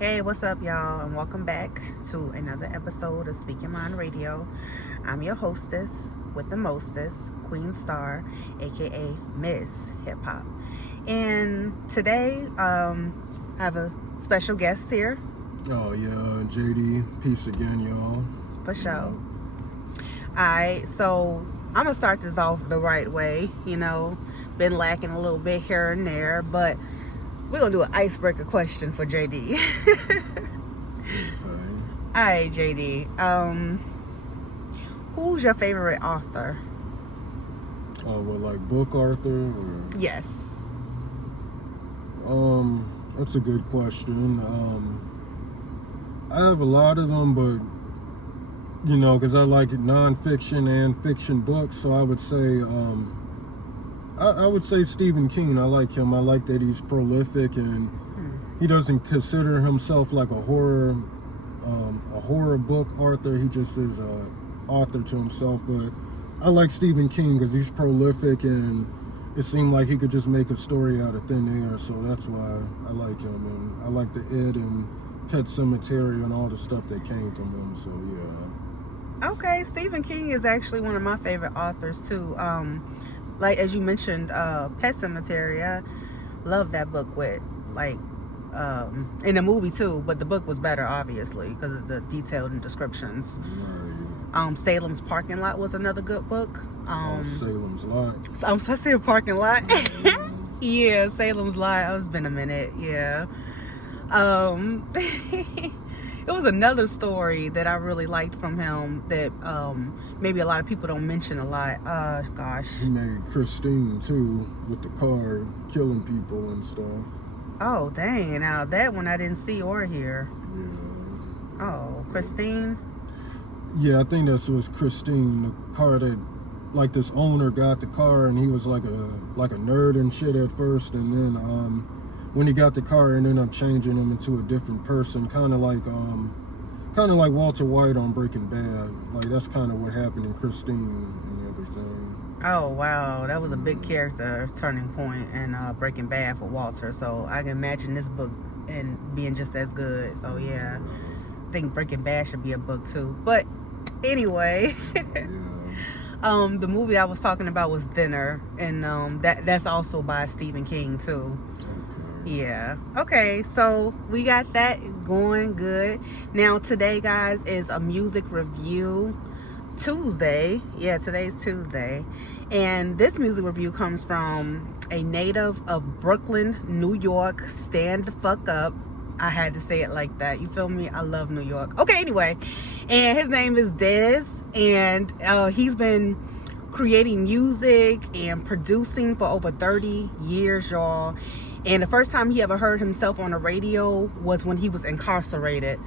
Hey, what's up, y'all, and welcome back to another episode of Speak Your Mind Radio. I'm your hostess with the mostest, Queen Star, aka Miss Hip Hop. And today, I have a special guest here. Oh yeah, JD, peace again, y'all. For sure. Alright, so I'm gonna start this off the right way. Been lacking a little bit here and there, but we're gonna do an icebreaker question for JD. Okay. Alright, JD. Who's your favorite author? What, like book Arthur or? Yes. That's a good question. I have a lot of them, but because I like nonfiction and fiction books, so I would say, I would say Stephen King. I like him. I like that he's prolific and he doesn't consider himself like a horror book author. He just is a author to himself. But I like Stephen King because he's prolific and it seemed like he could just make a story out of thin air. So that's why I like him. And I like the Ed and Pet Sematary and all the stuff that came from him. So yeah. Okay, Stephen King is actually one of my favorite authors too. Like as you mentioned, Pet Sematary, I love that book with in the movie too, but the book was better obviously because of the detailed and descriptions. Right. Salem's Parking Lot was another good book. Salem's Lot. I said Parking Lot. Yeah, Salem's Lot. It's been a minute. Yeah. It was another story that I really liked from him that maybe a lot of people don't mention a lot. Gosh. He made Christine too with the car killing people and stuff. Oh, dang. Now that one I didn't see or hear. Yeah. Oh, Christine? Yeah, I think that was Christine, the car that, like, this owner got the car and he was like a nerd and shit at first, and then when he got the car and ended up changing him into a different person, kind of like Walter White on Breaking Bad. Like that's kind of what happened in Christine and everything. Oh, wow. That was a big character turning point in Breaking Bad for Walter. So I can imagine this book and being just as good. So yeah, I think Breaking Bad should be a book too. But anyway, Yeah. the movie I was talking about was Thinner, and that's also by Stephen King too. Yeah. Okay, so we got that going good. Now today, guys, is a music review Tuesday. Yeah, today's Tuesday. And this music review comes from a native of Brooklyn, New York. Stand the fuck up. I had to say it like that. You feel me? I love New York. Okay, anyway. And his name is Dez. And he's been creating music and producing for over 30 years, y'all. And the first time he ever heard himself on the radio was when he was incarcerated.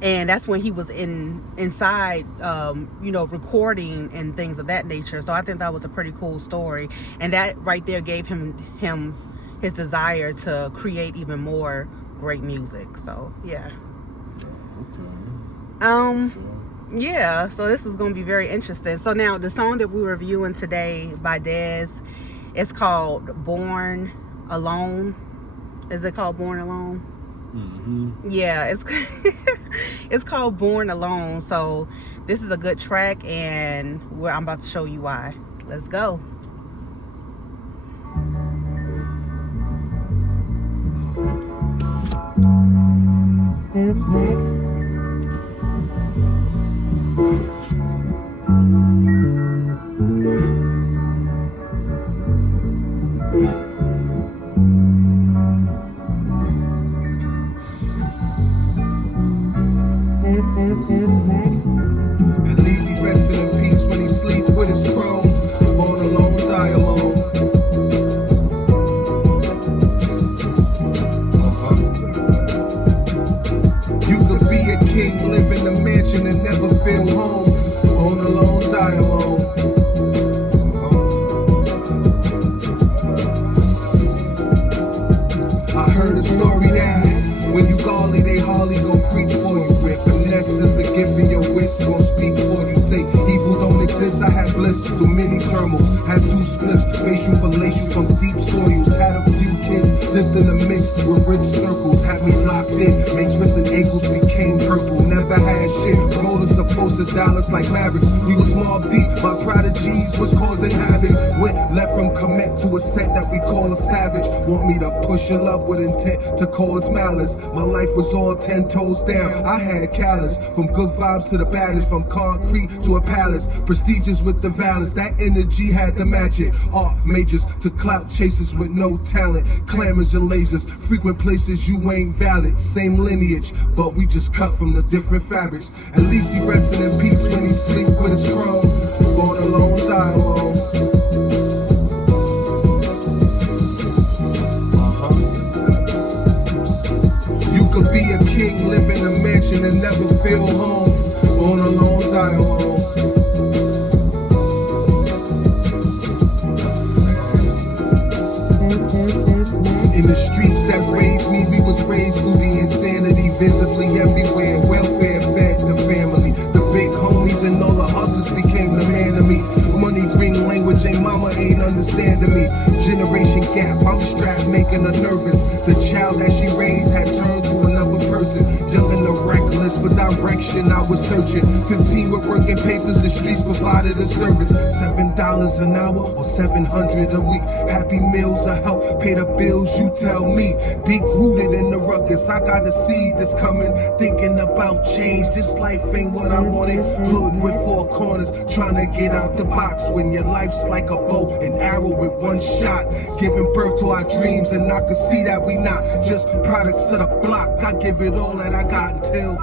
And that's when he was inside, recording and things of that nature. So I think that was a pretty cool story. And that right there gave him his desire to create even more great music. So, yeah. Okay. Yeah, so this is going to be very interesting. So now the song that we're reviewing today by Dez is called Born Alone. Is it called Born Alone? Mm-hmm. Yeah, it's called Born Alone. So this is a good track, and I'm about to show you why. Let's go. At least he rested in peace when he sleep with his throne. Born alone, die alone. You could be a king, live in a mansion and never feel home. Born alone, die alone. I heard a story that when you golly, they hardly gon' preach for you. With finesse is a gift and your wits gon' speak for you. Say evil don't exist. Since I had bliss through many turmoils, had 2 splits, facial fallacial from deep soils. Had a few kids, lived in a mix with rich circles. Had me locked in, made twists and ankles became purple. Never had shit, promoters supposed to dollars like Mavericks. We was small deep, my prodigies was causing havoc. Went left from commit to a set that we call a savage. Want me to push your love with intent to cause malice. My life was all 10 toes down, I had callous. From good vibes to the baddest, from concrete to a palace. Prestigious with the valence, that energy had to match it. Art majors to clout chasers with no talent. Clamors and lasers, frequent places you ain't valid. Same lineage, but we just cut from the different fabrics. At least he resting in peace when he sleep with his chrome. Born alone, die alone. You could be a king, live in a mansion and never feel home. Born alone, die alone. In the streets that raised me, we was raised through the insanity, visibly everywhere. Welfare fed the family. The big homies and all the hustlers became the man of me. Money bring language, ain't mama ain't understanding me. Generation gap, I'm strapped, making her nervous. The child that she raised had turned to another person. Young and the reckless, for direction I was searching. 15 with working papers, the streets provided a service. $7 an hour or $700 a week. Happy meals or help pay the bills, you tell me. Deep rooted in the ruckus, I got a seed that's coming. Thinking about change, this life ain't what I wanted. Hood with 4 corners, trying to get out the box. When your life's like a bow, an arrow with 1 shot. Giving birth to our dreams, and I can see that we not just products of the block. I give it all that I got until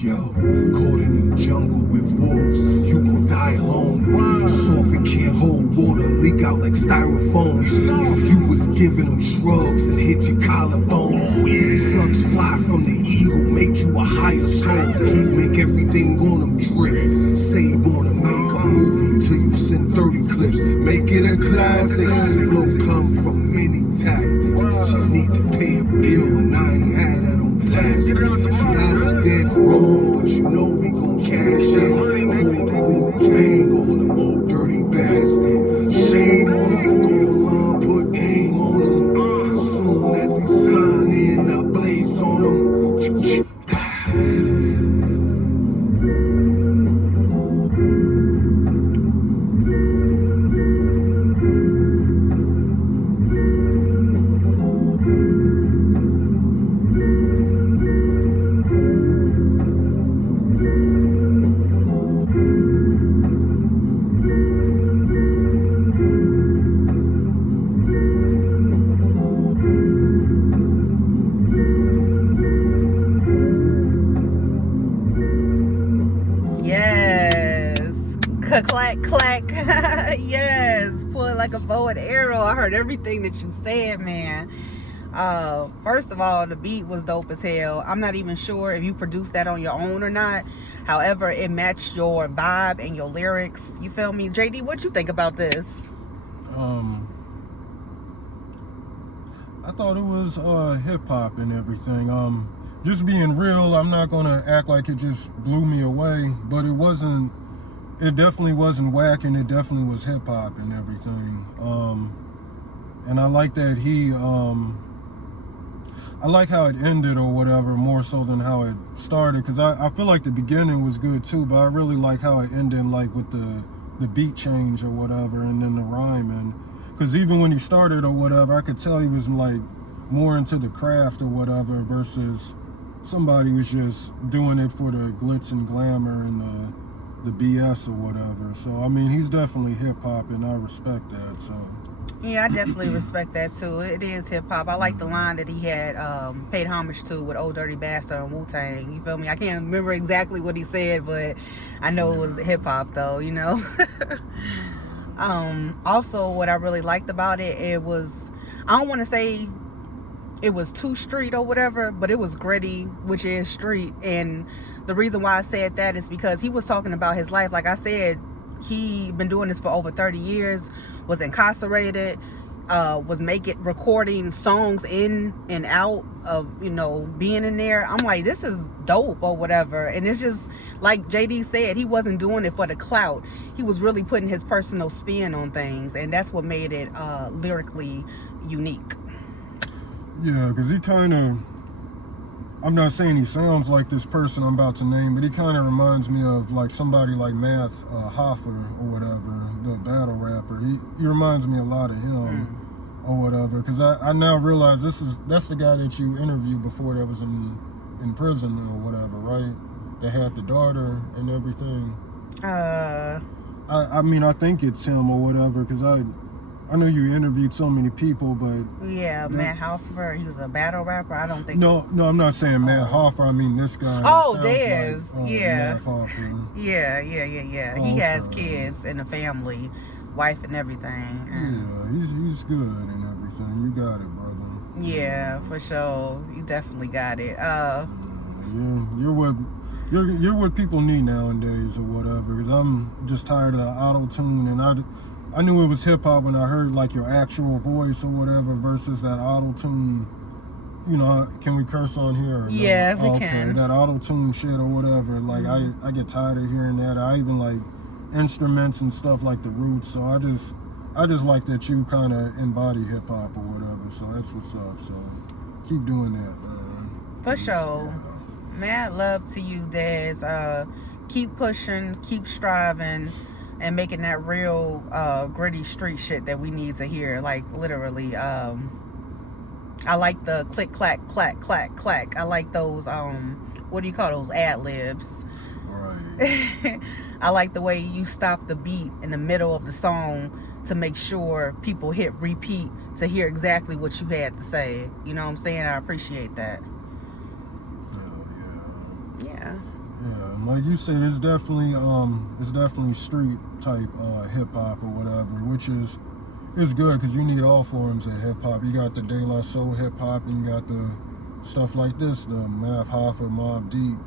yo, caught in the jungle with wolves, you gon' die alone. Soft and can't hold water, leak out like styrofoams. You was giving them shrugs and hit your collarbone. Slugs fly from the eagle, make you a higher soul. He make everything on them drip. Say you wanna make a movie till you send 30 clips. Make it a classic. Flow come from many tactics. She need to pay a bill and I ain't had that on plastic. Shit, I was dead wrong, but you know we gon' cash in. Pull the Wu-Tang on them, old dirty bastard. Shame on him, go along, put aim on him. As soon as he sign in, I blaze on him. Clack, clack. Yes, pull it like a bow and arrow. I heard everything that you said, man. First of all, the beat was dope as hell. I'm not even sure if you produced that on your own or not. However, it matched your vibe and your lyrics. You feel me? JD, what'd you think about this? I thought it was hip-hop and everything. Just being real, I'm not gonna act like it just blew me away, but it definitely wasn't whack, and it definitely was hip-hop and everything. And I like that I like how it ended or whatever more so than how it started, because I feel like the beginning was good too, but I really like how it ended, like with the beat change or whatever, and then the rhyming. Because even when he started or whatever, I could tell he was like more into the craft or whatever versus somebody who's just doing it for the glitz and glamour and the BS or whatever. So I mean, he's definitely hip-hop, and I respect that. So yeah, I definitely respect that too. It is hip-hop. I like the line that he had paid homage to with Old Dirty Bastard and Wu-Tang. You feel me? I can't remember exactly what he said, but I know it was hip-hop though, you know. Also, what I really liked about it was, I don't want to say it was too street or whatever, but it was gritty, which is street. And the reason why I said that is because he was talking about his life. Like I said, he been doing this for over 30 years, was incarcerated, was recording songs in and out of, you know, being in there. I'm like, this is dope or whatever. And it's just like JD said, he wasn't doing it for the clout. He was really putting his personal spin on things, and that's what made it lyrically unique. Yeah, because he kind of, I'm not saying he sounds like this person I'm about to name, but he kind of reminds me of like somebody like Math Hoffa or whatever, the battle rapper. He reminds me a lot of him or whatever, because I now realize that's the guy that you interviewed before that was in prison or whatever, right? That had the daughter and everything. I mean, I think it's him or whatever, because I know you interviewed so many people, but... Yeah, Matt Hoffa, he was a battle rapper. I don't think... No, I'm not saying Matt Hoffa. I mean this guy. Oh, Dez. Like, yeah. Matt Hoffa. Yeah. Oh, He has okay. kids and a family, wife and everything. Yeah, he's good and everything. You got it, brother. Yeah, for sure. You definitely got it. You're what people need nowadays or whatever. Because I'm just tired of the auto-tune, and I knew it was hip-hop when I heard like your actual voice or whatever versus that auto-tune. You know, can we curse on here? Or Yeah, no? we can. That auto-tune shit or whatever. Like I get tired of hearing that. I even like instruments and stuff like the Roots. So I just like that you kind of embody hip-hop or whatever. So that's what's up. So keep doing that, man. For sure. Yeah. Mad love to you, Dez. Keep pushing, keep striving, and making that real gritty street shit that we need to hear. Like literally, I like the click clack clack clack clack. I like those what do you call those, ad libs? Right. I like the way you stop the beat in the middle of the song to make sure people hit repeat to hear exactly what you had to say. You know what I'm saying? I appreciate that. Yeah. Yeah, and like you said, it's definitely street type hip hop or whatever, which is good because you need all forms of hip hop. You got the De La Soul hip hop, and you got the stuff like this, the Math Hoffa, Mobb Deep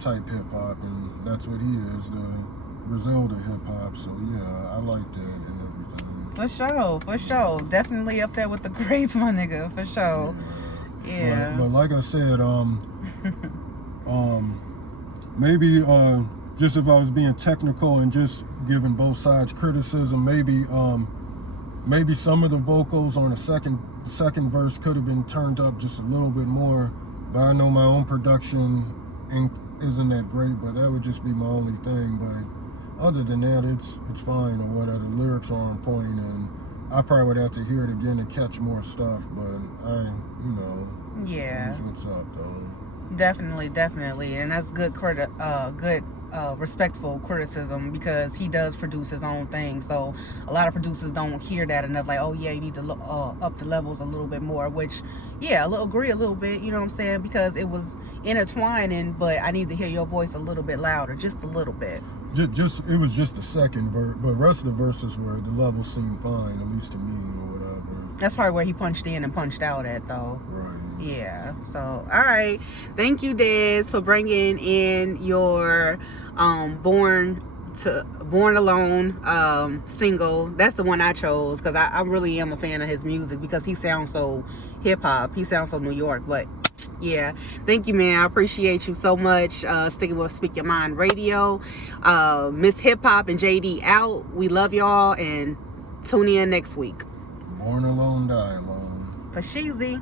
type hip hop, and that's what he is, the Griselda hip hop. So yeah, I like that and everything. For sure. Definitely up there with the greats, my nigga, for sure. Yeah. But like I said, maybe just if I was being technical and just giving both sides criticism, maybe some of the vocals on the second verse could have been turned up just a little bit more. But I know my own production isn't that great, but that would just be my only thing. But other than that, it's fine or whatever. The lyrics are on point, and I probably would have to hear it again to catch more stuff. But Yeah. That's what's up though. Definitely, and that's good respectful criticism, because he does produce his own thing. So a lot of producers don't hear that enough, like, oh yeah, you need to up the levels a little bit more, which yeah, I'll agree a little bit, you know what I'm saying, because it was intertwining, but I need to hear your voice a little bit louder, just a little bit. Just it was just the second verse, but the rest of the verses were, the levels seemed fine, at least to me or whatever. That's probably where he punched in and punched out at though. Right. Yeah. So all right, thank you, Dez, for bringing in your Born Alone single. That's the one I chose because I really am a fan of his music, because he sounds so hip-hop, he sounds so New York. But yeah, thank you, man. I appreciate you so much sticking with Speak Your Mind Radio. Miss Hip Hop and JD out. We love y'all, and tune in next week. Born alone, die alone. For Sheezy.